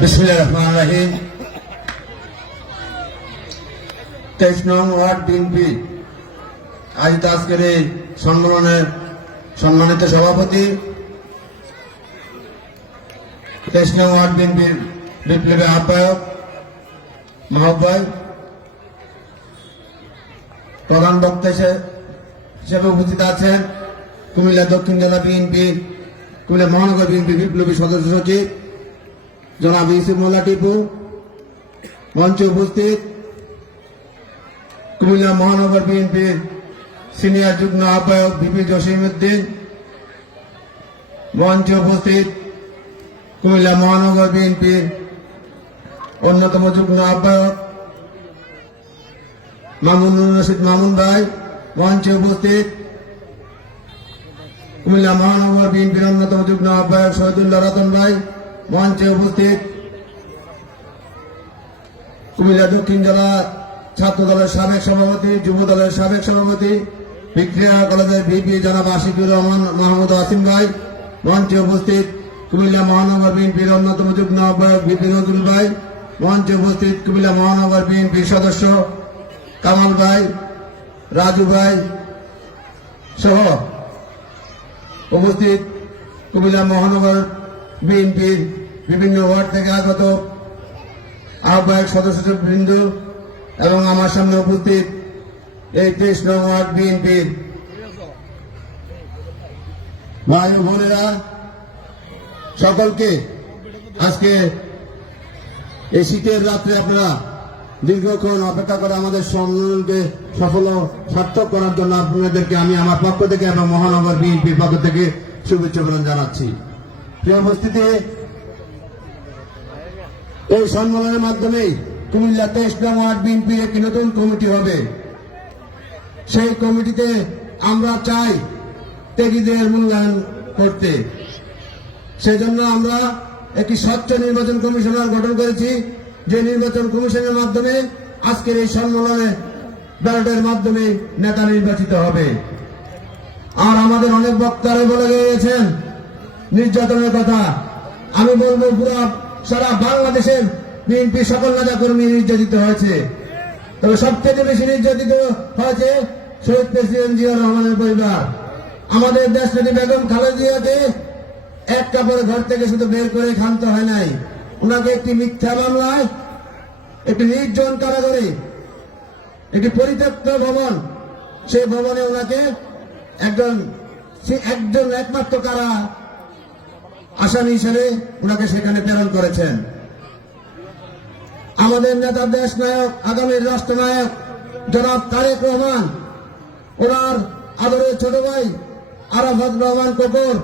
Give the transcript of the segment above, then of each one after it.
বিসমিল্লাহ রহমান রাহিম। তেইশ নং ওয়ার্ড বিএনপি। আজ আজকের এই সম্মেলনের সম্মানিত সভাপতি। তেইশ নং ওয়ার্ড বিএনপির বিপ্লবী আহ্বায়ক মাহবাই প্রধান বক্তা হিসেবে উপস্থিত আছেন কুমিল্লা দক্ষিণ জেলা বিএনপি, কুমিল্লা মহানগর বিএনপি বিপ্লবী সদস্য সচিব জনাব ইউসুফ মোল্লা টিপু, মঞ্চে উপস্থিত কুমিল্লা মহানগর বিএনপির সিনিয়র যুগ্ম আহ্বায়ক ভিপি জসিম উদ্দিন, মঞ্চে উপস্থিত কুমিল্লা মহানগর বিএনপির অন্যতম যুগ্ম আহ্বায়ক মামুনুর রশিদ মামুন ভাই, মঞ্চে উপস্থিত কুমিল্লা মহানগর বিএনপির অন্যতম যুগ্ম আহ্বায়ক শহীদুল্লাহ রতন ভাই মঞ্চে উপস্থিত কুমিল্লা দক্ষিণ জেলা ছাত্র দলের সাবেক সভাপতি, যুব দলের সাবেক সভাপতি, বিক্রিয়া কলেজের ভিপি জনাব আশিকুর রহমান, মাহমুদ আসিম ভাই। মঞ্চে উপস্থিত কুমিল্লা মহানগর বিএনপির অন্যতম যুগ্ম আহ্বায়ক ভিপি নজরুল ভাই। মঞ্চে উপস্থিত কুমিল্লা মহানগর বিএনপির সদস্য কামাল ভাই, রাজু ভাই সহ উপস্থিত কুমিল্লা মহানগর বিএনপির বিভিন্ন ওয়ার্ড থেকে আগত আহ্বায়ক সদস্য বৃন্দ এবং আমার সামনে উপস্থিত এই তেইশ নং ওয়ার্ড বিএনপির ভাই বোনেরা, সকলকে আজকে এই শীতের রাত্রে আপনারা দীর্ঘক্ষণ অপেক্ষা করে আমাদের সম্মেলনকে সফল সার্থক করার জন্য আপনাদেরকে আমি আমার পক্ষ থেকে এবং মহানগর বিএনপির পক্ষ থেকে শুভেচ্ছা প্রদান জানাচ্ছি। প্রিয় উপস্থিতি এই সম্মেলনের মাধ্যমে কুমিল্লা তেইশ নং ওয়ার্ড বিএনপির একটি নতুন কমিটি হবে। সেই কমিটিতে আমরা চাই ত্যাগীদের মূল্যায়ন করতে। সেজন্য আমরা একটি স্বচ্ছ নির্বাচন কমিশনার গঠন করেছি। যে নির্বাচন কমিশনের মাধ্যমে আজকের এই সম্মেলনে ব্যালটের মাধ্যমে নেতা নির্বাচিত হবে। আর আমাদের অনেক বক্তারা বলে গিয়েছেন, নির্যাতনের কথা। আমি বলব পুরো সারা বাংলাদেশের বিএনপি সকল নেতা কর্মী নির্যাতিত হয়েছে। তবে সবচেয়ে বেশি নির্যাতিত হয়েছে শহীদ প্রেসিডেন্ট জিয়া রহমানের পরিবার। আমাদের দেশ নেত্রী বেগম খালেদিয়াকে এক কাপড়ে ঘর থেকে শুধু বের করে খানতে হয় নাই। ওনাকে একটি মিথ্যা মামলায়, একটি নির্জন কারাগারে, একটি পরিত্যক্ত ভবন, সেই ভবনে ওনাকে একজন একজন একমাত্র কারা আসামি হিসেবে ওনাকে সেখানে প্রেরণ করেছেন। আমাদের নেতা দেশ নায়ক আগামীর রাষ্ট্রনায়ক জনাব তারেক রহমান, ওনার আদরের ছোট ভাই আরাফাত রহমান কোকর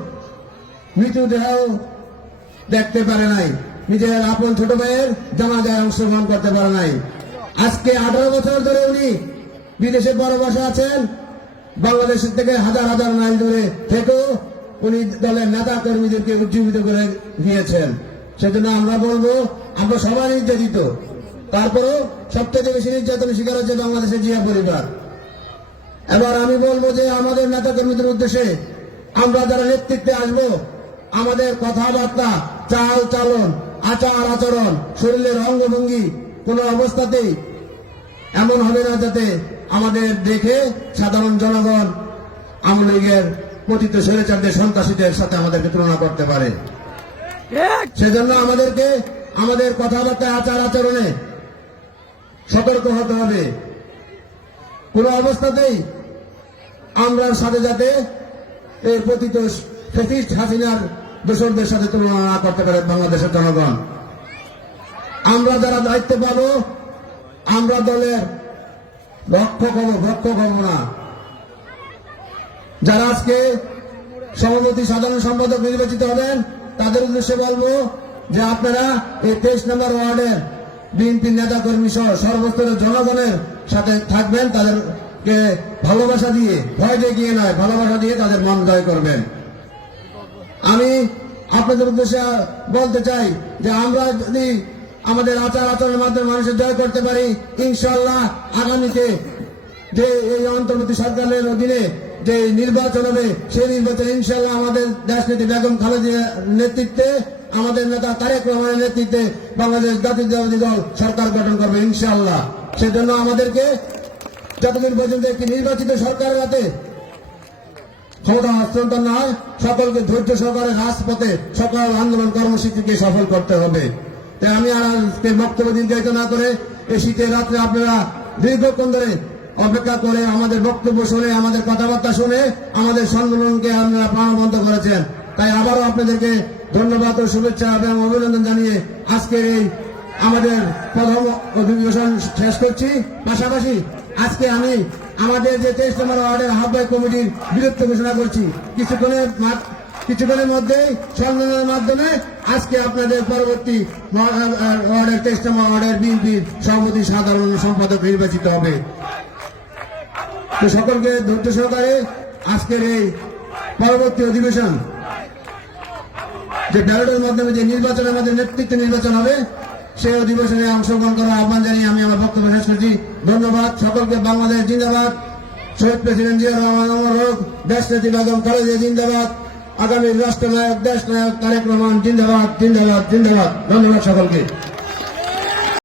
মৃতদেহ দেখতে পারে নাই। নিজের আপন ছোট ভাইয়ের জানাজায় অংশগ্রহণ করতে পারে নাই। আজকে আঠারো বছর ধরে উনি বিদেশে বড় বসে আছেন। বাংলাদেশের থেকে হাজার হাজার মাইল দূরে থেকেও উনি দলের নেতা কর্মীদেরকে উজ্জীবিত করে দিয়েছেন। সেজন্য আমরা বলব, আমরা সবাই নির্যাতিত। তারপরেও সবথেকে বেশি নির্যাতনের শিকার হচ্ছে বাংলাদেশের জিয়া পরিবার। এবার আমি বলব যে আমাদের নেতা কর্মীদের উদ্দেশ্যে আমরা যারা নেতৃত্বে আসব, আমাদের কথাবার্তা, চাল চালন, আচার আচরণ, শরীরের অঙ্গভঙ্গি, কোন অবস্থাতেই এমন হবে না যাতে আমাদের দেখে সাধারণ জনগণ আওয়ামী লীগের পতিত স্বৈরাচারদের সন্ত্রাসীদের সাথে আমাদেরকে তুলনা করতে পারে। সেজন্য আমাদেরকে আমাদের কথাবার্তা, আচার আচরণে সতর্ক হতে হবে। কোন অবস্থাতেই আমরা সাথে যাতে এই পতিত ফেসিস্ট হাসিনার দোসরদের সাথে তুলনা না করতে পারে বাংলাদেশের জনগণ। আমরা যারা দায়িত্ব পাবো আমরা দলের রক্ষক হব ভক্ষক হব না। যারা আজকে সভাপতি, সাধারণ সম্পাদক নির্বাচিত হবেন, তাদের উদ্দেশ্যে বলব যে আপনারা এই তেইশ নম্বর ওয়ার্ডের বিএনপি নেতা কর্মী সহ সর্বস্তরের জনগণের সাথে থাকবেন, তাদেরকে ভালোবাসা দিয়ে, ভয় দেখিয়ে নয়, ভালোবাসা দিয়ে তাদের মন জয় করবেন। আমি আপনাদের উদ্দেশ্যে বলতে চাই যে আমরা যদি আমাদের আচার আচরণের মাধ্যমে মানুষের জয় করতে পারি ইনশাল্লাহ আগামীতে যে এই অন্তর্বর্তী সরকারের অধীনে যে নির্বাচন হবে, সেই নির্বাচনে ইনশাল্লাহ আমাদের দেশ নেত্রী বেগম খালেদির নেতৃত্বে, আমাদের নেতা তারেক রহমানের নেতৃত্বে বাংলাদেশ জাতীয়তাবাদী দল সরকার গঠন করবে ইনশাআল্লাহ। সেজন্য আমাদেরকে যতদিন পর্যন্ত একটি নির্বাচিত সরকারের হাতে ক্ষমতা হস্তান্তর না হয়, সকলকে ধৈর্য সহকারে রাজপথে সকল আন্দোলন কর্মসূচিকে সফল করতে হবে। তাই আমি আর বক্তব্য দীর্ঘায়িত না করে, এই শীতের রাত্রে আপনারা দীর্ঘক্ষণ ধরে অপেক্ষা করে আমাদের বক্তব্য শুনে, আমাদের কথাবার্তা শুনে আমাদের সম্মেলনকে আপনারা প্রাণবন্ত করেছেন। তাই আবারও আপনাদেরকে ধন্যবাদ ও শুভেচ্ছা এবং অভিনন্দন জানিয়ে আজকের এই আমাদের প্রথম অধিবেশন শেষ করছি। পাশাপাশি আজকে আমি আমাদের যে তেইশ নম্বর ওয়ার্ডের আহ্বায়ক কমিটির বিরুদ্ধ ঘোষণা করছি। কিছুক্ষণের কিছুক্ষণের মধ্যেই সম্মেলনের মাধ্যমে আজকে আপনাদের পরবর্তী ওয়ার্ডের তেইশ নম্বর ওয়ার্ডের বিএনপির সভাপতি সাধারণ সম্পাদক নির্বাচিত হবে। তো সকলকে ধৈর্য সহকারে আজকের এই পরবর্তী অধিবেশন, যে ব্যালটের মাধ্যমে যে নির্বাচন, আমাদের নেতৃত্ব নির্বাচন হবে, সেই অধিবেশনে অংশগ্রহণ করার আহ্বান জানিয়ে আমি আমার বক্তব্য শেষ করছি। ধন্যবাদ সকলকে, বাংলাদেশ জিন্দাবাদ। শহীদ প্রেসিডেন্ট জিয়া রহমান অমর হোক দেশ নেত্রী বেগম খালেদা জিন্দাবাদ। আগামী রাষ্ট্রনায়ক দেশ নায়ক তারেক রহমান, জিন্দাবাদ জিন্দাবাদ জিন্দাবাদ। ধন্যবাদ সকলকে।